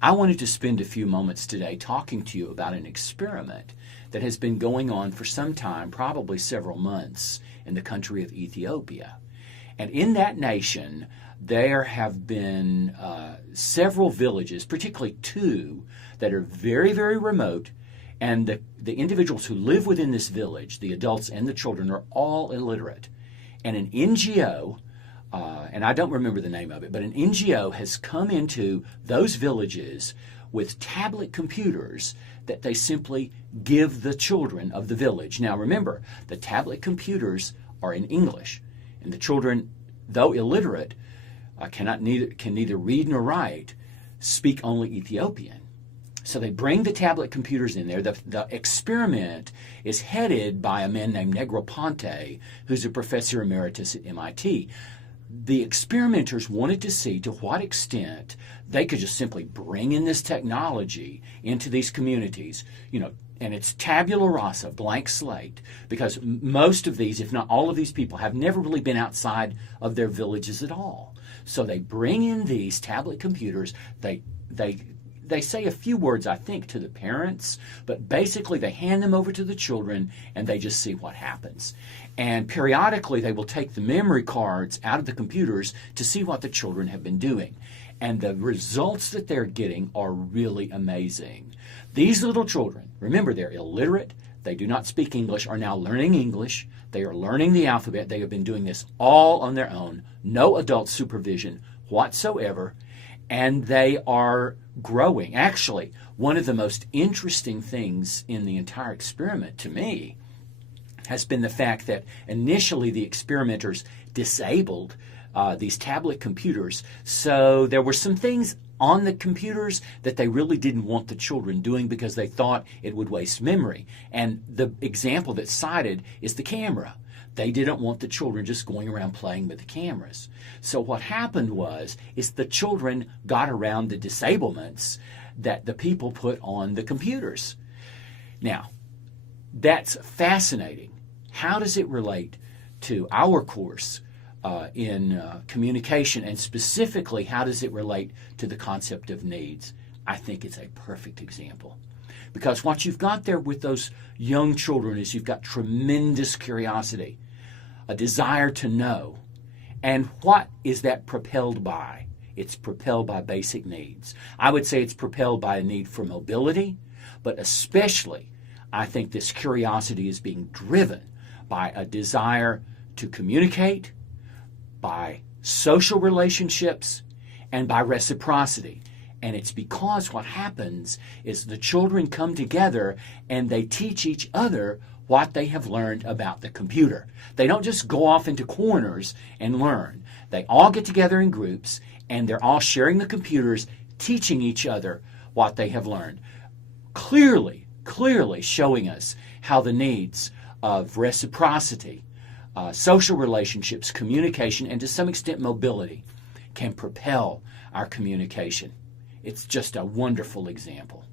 I wanted to spend a few moments today talking to you about an experiment that has been going on for some time, probably several months, in the country of Ethiopia. And in that nation, there have been several villages, particularly two, that are very, very remote. And the individuals who live within this village, the adults and the children, are all illiterate. And an NGO, and I don't remember the name of it, but an NGO has come into those villages with tablet computers that they simply give the children of the village. Now remember, the tablet computers are in English, and the children, though illiterate, can neither read nor write, speak only Ethiopian. So they bring the tablet computers in there. The experiment is headed by a man named Negroponte, who's a professor emeritus at MIT. The experimenters wanted to see to what extent they could just simply bring in this technology into these communities, and it's tabula rasa, blank slate, because most of these, if not all of these people, have never really been outside of their villages at all. So they bring in these tablet computers, they say a few words, I think, to the parents, but basically they hand them over to the children and they just see what happens. And periodically they will take the memory cards out of the computers to see what the children have been doing. And the results that they're getting are really amazing. These little children, remember, they're illiterate, they do not speak English, are now learning English. They are learning the alphabet. They have been doing this all on their own, no adult supervision whatsoever, and they are growing. Actually, one of the most interesting things in the entire experiment to me has been the fact that initially the experimenters disabled these tablet computers. So there were some things on the computers that they really didn't want the children doing because they thought it would waste memory. And the example that's cited is the camera. They didn't want the children just going around playing with the cameras. So what happened is the children got around the disablements that the people put on the computers. Now, that's fascinating. How does it relate to our course in communication, and specifically, how does it relate to the concept of needs? I think it's a perfect example. Because what you've got there with those young children is you've got tremendous curiosity, a desire to know. And what is that propelled by? It's propelled by basic needs. I would say it's propelled by a need for mobility, but especially I think this curiosity is being driven by a desire to communicate, by social relationships, and by reciprocity. And it's because what happens is the children come together and they teach each other what they have learned about the computer. They don't just go off into corners and learn. They all get together in groups and they're all sharing the computers, teaching each other what they have learned. Clearly showing us how the needs of reciprocity, social relationships, communication, and to some extent mobility can propel our communication. It's just a wonderful example.